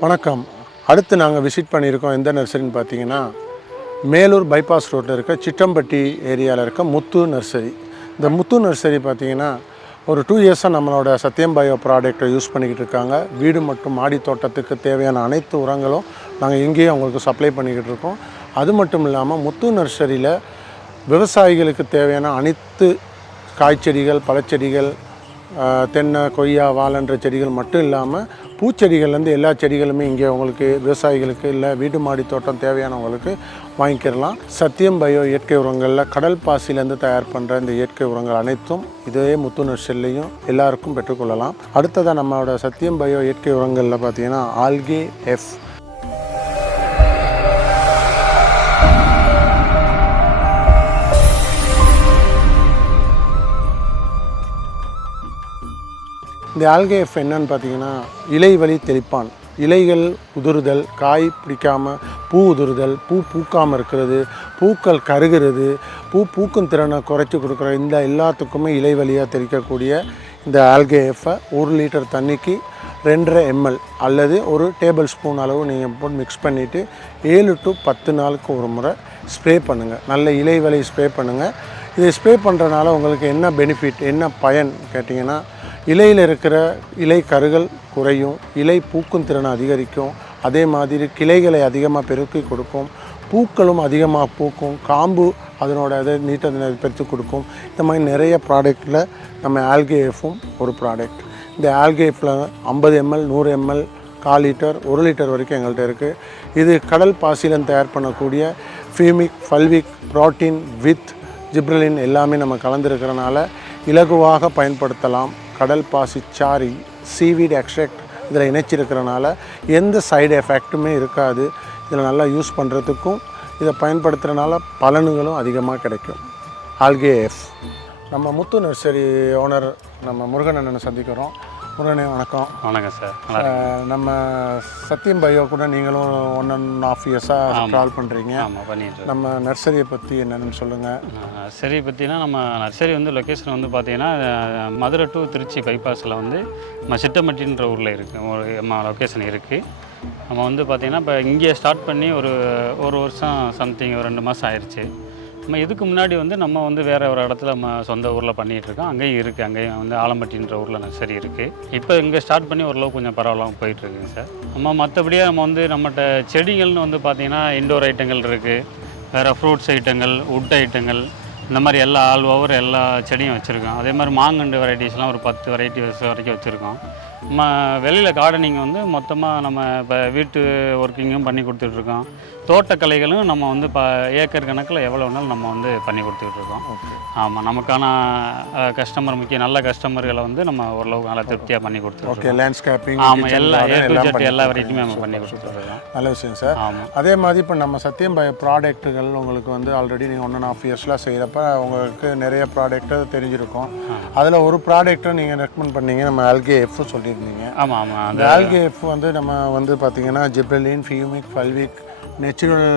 வணக்கம். அடுத்து நாங்கள் விசிட் பண்ணியிருக்கோம் எந்த நர்சரின்னு பார்த்தீங்கன்னா மேலூர் பைபாஸ் ரோட்டில் இருக்க சிட்டம்பட்டி ஏரியாவில் இருக்க முத்து நர்சரி இந்த முத்து நர்சரி பார்த்தீங்கன்னா ஒரு டூ இயர்ஸாக நம்மளோட சத்யம் பயோ ப்ராடக்ட்டை யூஸ் பண்ணிக்கிட்டு இருக்காங்க. வீடு மற்றும் மாடி தோட்டத்துக்கு தேவையான அனைத்து உரங்களும் நாங்கள் இங்கேயே அவங்களுக்கு சப்ளை பண்ணிக்கிட்டு இருக்கோம். அது மட்டும் இல்லாமல் முத்து நர்சரியில் விவசாயிகளுக்கு தேவையான அனைத்து காய்ச்செடிகள் பழச்செடிகள் தென்னை கொய்யா வாழன்ற செடிகள் மட்டும் இல்லாமல் பூச்செடிகள்லேருந்து எல்லா செடிகளுமே இங்கே உங்களுக்கு விவசாயிகளுக்கு இல்லை வீடு மாடி தோட்டம் தேவையானவங்களுக்கு வாங்கிக்கிறலாம் சத்தியம் பயோ இயற்கை உரங்களில் கடல் பாசிலேருந்து தயார் பண்ணுற இந்த இயற்கை உரங்கள் அனைத்தும் இதே முத்து நர்சரிலையும் எல்லாருக்கும் பெற்றுக்கொள்ளலாம். அடுத்ததாக நம்மளோட சத்தியம் பயோ இயற்கை உரங்களில் பார்த்தீங்கன்னா ஆல்கே எஃப் இந்த ஆல்கேஎஃப் என்னன்னு பார்த்தீங்கன்னா இலை வழி தெளிப்பான். இலைகள் உதிருதல் காய் பிடிக்காமல் பூ உதிருதல் பூ பூக்காமல் இருக்கிறது பூக்கள் கருகிறது பூ பூக்கும் திறனை குறைச்சி கொடுக்குற இந்த எல்லாத்துக்குமே இலை வழியாக தெளிக்கக்கூடிய இந்த ஆல்கேஎஃப்பை ஒரு லிட்டர் தண்ணிக்கு ரெண்டரை எம்எல் அல்லது ஒரு டேபிள் ஸ்பூன் அளவு நீங்கள் போட்டு மிக்ஸ் பண்ணிவிட்டு ஏழு டு பத்து நாளுக்கு ஒரு முறை ஸ்ப்ரே பண்ணுங்கள் நல்ல இலை வலி ஸ்ப்ரே பண்ணுங்கள் இதை ஸ்ப்ரே பண்ணுறனால உங்களுக்கு என்ன பெனிஃபிட் என்ன பயன் கேட்டிங்கன்னா இலையில் இருக்கிற இலை கருகள் குறையும் இலை பூக்கும் திறனை அதிகரிக்கும். அதே மாதிரி கிளைகளை அதிகமாக பெருக்கி கொடுக்கும் பூக்களும் அதிகமாக பூக்கும் காம்பு அதனோட இதை நீட்டத்தை பெருத்து கொடுக்கும். இந்த மாதிரி நிறைய ப்ராடக்டில் நம்ம ஆல்கேஎஃப்பும் ஒரு ப்ராடக்ட் இந்த ஆல்கேஃபில் ஐம்பது எம்எல் நூறு எம்எல் கால் லிட்டர் ஒரு லிட்டர் வரைக்கும் எங்கள்கிட்ட இருக்குது இது கடல் பாசிலன் தயார் பண்ணக்கூடிய humic fulvic protein with gibberellin எல்லாமே நம்ம கலந்துருக்கிறனால இலகுவாக பயன்படுத்தலாம். கடல் பாசி சாரி சீவீட் எக்ஸ்ட்ராக்ட் இதில் இணைச்சிருக்கிறனால எந்த சைடு எஃபெக்ட்டுமே இருக்காது. இதில் நல்லா யூஸ் பண்ணுறதுக்கும் இதை பயன்படுத்துகிறனால பலன்களும் அதிகமாக கிடைக்கும். ஆல்கேஎஃப் நம்ம முத்து நர்சரி ஓனர் நம்ம முருகன் அண்ணனை சந்திக்கிறோம். முருகனே வணக்கம். வணக்கம் சார். நம்ம சத்தியம் பையோ கூட நீங்களும் ஒன் அண்ட் ஆஃப் இயர்ஸாக ட்ராவல் பண்ணுறீங்க ஆமாம் பண்ணிட்டு. நம்ம நர்சரியை பற்றி என்னென்னு சொல்லுங்கள் ஆ, நர்சரி பற்றினா நம்ம நர்சரி வந்து லொக்கேஷன் வந்து பார்த்தீங்கன்னா மதுரை டு திருச்சி பைபாஸில் வந்து நம்ம சிட்டமட்டின்ற ஊரில் இருக்குது ஒரு நம்ம லொக்கேஷன் இருக்குது நம்ம வந்து பார்த்திங்கன்னா இப்போ இங்கே ஸ்டார்ட் பண்ணி ஒரு ஒரு வருஷம் சம்திங் ஒரு ரெண்டு மாதம் ஆயிடுச்சு நம்ம இதுக்கு முன்னாடி வந்து நம்ம வந்து வேறு ஒரு இடத்துல நம்ம சொந்த ஊரில் பண்ணிகிட்டு இருக்கோம். அங்கேயும் இருக்குது அங்கேயும் வந்து ஆலம்பட்டின்ற ஊரில் நர்சரி இருக்குது இப்போ இங்கே ஸ்டார்ட் பண்ணி ஓரளவு கொஞ்சம் பரவாயில்லாமல் போயிட்டுருக்குங்க சார். நம்ம மற்றபடியாக நம்ம வந்து நம்மகிட்ட செடிகள்னு வந்து பார்த்திங்கன்னா இண்டோர் ஐட்டங்கள் இருக்குது வேறு ஃப்ரூட்ஸ் ஐட்டங்கள் உட் ஐட்டங்கள் இந்த மாதிரி எல்லா ஆல் ஓவர் எல்லா செடியும் வச்சுருக்கோம். அதே மாதிரி மாங்கண்டு வெரைட்டிஸ்லாம் ஒரு பத்து வெரைட்டிஸ் வரைக்கும் வச்சுருக்கோம். நம்ம வெளியில் கார்டனிங் வந்து மொத்தமாக நம்ம இப்போ வீட்டு ஒர்க்கிங்கும் பண்ணி கொடுத்துட்ருக்கோம். தோட்டக்கலைகளும் நம்ம வந்து இப்போ ஏக்கர் கணக்கில் எவ்வளோ வேணாலும் நம்ம வந்து பண்ணி கொடுத்துட்ருக்கோம். ஆமாம் நமக்கான கஸ்டமர் முக்கிய நல்ல கஸ்டமர்களை வந்து நம்ம ஓரளவுக்கு நல்லா திருப்தியாக பண்ணி ஓகே கொடுத்துருக்கோம் லேண்ட்ஸ்கேப்பிங் ஆமாம் எல்லா ஏ டு ஜெட் எல்லா வெரைட்டியுமே நம்ம பண்ணி கொடுத்துட்ருக்கோம். நல்ல விஷயம் சார் ஆமாம் அதே மாதிரி இப்போ நம்ம சத்தியம் பய ப்ராடக்ட்டுகள் உங்களுக்கு வந்து ஆல்ரெடி நீங்கள் ஒன் அண்ட் ஆஃப் இயர்ஸ்லாம் செய்கிறப்ப உங்களுக்கு நிறைய ப்ராடக்ட்டு தெரிஞ்சிருக்கும். அதில் ஒரு ப்ராடக்ட்டை நீங்கள் ரெக்கமெண்ட் பண்ணீங்க நம்ம ஆல்கே எஃப் சொல்லியிருந்தீங்க. ஆமாம் ஆமாம் அந்த அந்த ஆல்கே எஃப் வந்து நம்ம வந்து பார்த்தீங்கன்னா gibberellin humic fulvic natural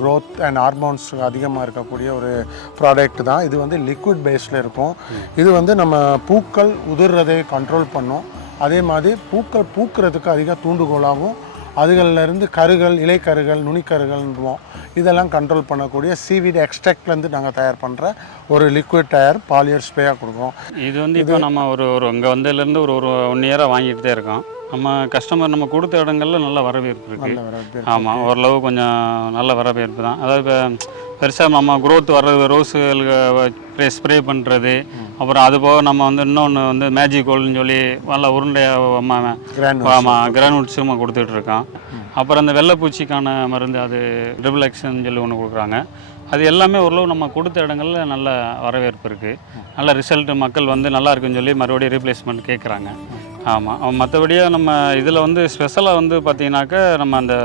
growth and hormones அதிகமாக இருக்கக்கூடிய ஒரு ப்ராடக்ட் தான். இது வந்து லிக்விட் பேஸில் இருக்கும். இது வந்து நம்ம பூக்கள் உதிர்றதை கண்ட்ரோல் பண்ணும். அதே மாதிரி பூக்கள் பூக்கிறதுக்கு அதிக தூண்டுகோலாகவும் அதுகளிலிருந்து கருகள் இலைக்கருகள் நுனிக்கருகள்ன்றோம் இதெல்லாம் கண்ட்ரோல் பண்ணக்கூடிய சீவீட் எக்ஸ்ட்ராக்ட்லேருந்து நாங்கள் தயார் பண்ணுற ஒரு லிக்விட் டயர் பாலியர் ஸ்ப்ரேயாக கொடுக்குறோம். இது வந்து இப்போ நம்ம ஒரு ஒரு இங்கே வந்ததுலேருந்து ஒரு ஒரு ஒன் இயராக வாங்கிட்டு தான் இருக்கோம். நம்ம கஸ்டமர் நம்ம கொடுத்த இடங்கள்ல நல்ல வரவேற்பு இருக்குது. ஆமாம் ஓரளவு கொஞ்சம் நல்ல வரவேற்பு தான். அதாவது இப்போ பெருசாக நம்ம growth வர்றது ரோஸுகளுக்கு ஸ்ப்ரே பண்ணுறது அப்புறம் அது போக நம்ம வந்து இன்னொன்று வந்து மேஜிக் கோல்டுன்னு சொல்லி நல்ல உருண்டையாக. ஆமாம் கிரானுட்ஸும் கொடுத்துட்ருக்கோம் அப்புறம் அந்த வெள்ளைப்பூச்சிக்கான மருந்து அது ட்ரிபிள் எக்ஸ்ன்னு சொல்லி ஒன்று கொடுக்குறாங்க. அது எல்லாமே ஓரளவு நம்ம கொடுத்த இடங்கள்ல நல்ல வரவேற்பு இருக்குது நல்ல ரிசல்ட் மக்கள் வந்து நல்லா இருக்குன்னு சொல்லி மறுபடியும் ரீப்ளேஸ்மெண்ட் கேட்குறாங்க ஆமாம் மற்றபடியாக நம்ம இதில் வந்து ஸ்பெஷலாக வந்து பார்த்தீங்கன்னாக்கா நம்ம அந்த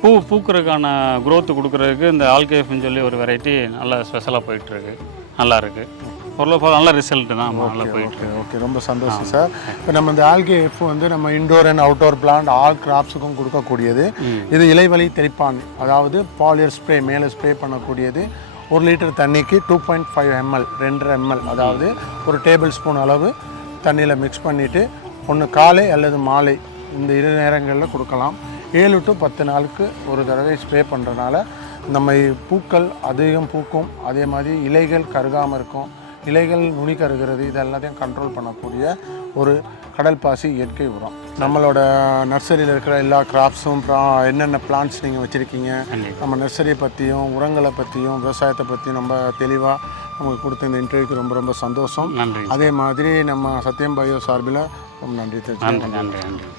பூ பூக்கிறதுக்கான growth கொடுக்குறதுக்கு இந்த ஆல்கேஃப்னு சொல்லி ஒரு வெரைட்டி நல்லா ஸ்பெஷலாக போயிட்டுருக்கு. நல்லா இருக்குது ஓரளவு நல்ல ரிசல்ட் தான். நல்லா போயிட்டு ஓகே ஓகே. ரொம்ப சந்தோஷம் சார். இப்போ நம்ம இந்த ஆல்கே எஃப் வந்து நம்ம indoor and outdoor plant all கிராப்ஸுக்கும் கொடுக்கக்கூடியது. இது இலைவழி தெளிப்பான் அதாவது பாலியர் ஸ்ப்ரே மேலே ஸ்ப்ரே பண்ணக்கூடியது. ஒரு லிட்டர் தண்ணிக்கு டூ பாயிண்ட் ஃபைவ் எம்எல் ரெண்டரை எம்எல் அதாவது ஒரு டேபிள் ஸ்பூன் அளவு தண்ணியில் மிக்ஸ் பண்ணிவிட்டு ஒன்று காலை அல்லது மாலை இந்த இரு நேரங்களில் கொடுக்கலாம். ஏழு டு பத்து நாளுக்கு ஒரு தடவை ஸ்ப்ரே பண்ணுறனால நம்ம பூக்கள் அதிகம் பூக்கும். அதே மாதிரி இலைகள் கருகாமல் இருக்கும். இலைகள் நுனி கருகிறது. இது எல்லாத்தையும் கண்ட்ரோல் பண்ணக்கூடிய ஒரு கடல் பாசி இயற்கை உரம். நம்மளோட நர்சரியில் இருக்கிற எல்லா கிராப்ஸும் என்னென்ன பிளான்ட்ஸ் நீங்கள் வச்சுருக்கீங்க? நம்ம நர்சரியை பற்றியும் உரங்களை பற்றியும் விவசாயத்தை பற்றியும் ரொம்ப தெளிவாக நமக்கு கொடுத்த இந்த இன்டர்வியூக்கு ரொம்ப ரொம்ப சந்தோஷம். நன்றி. அதே மாதிரி நம்ம சத்யம் பயோ சார்பில் ரொம்ப நன்றி நன்றி நன்றி நன்றி.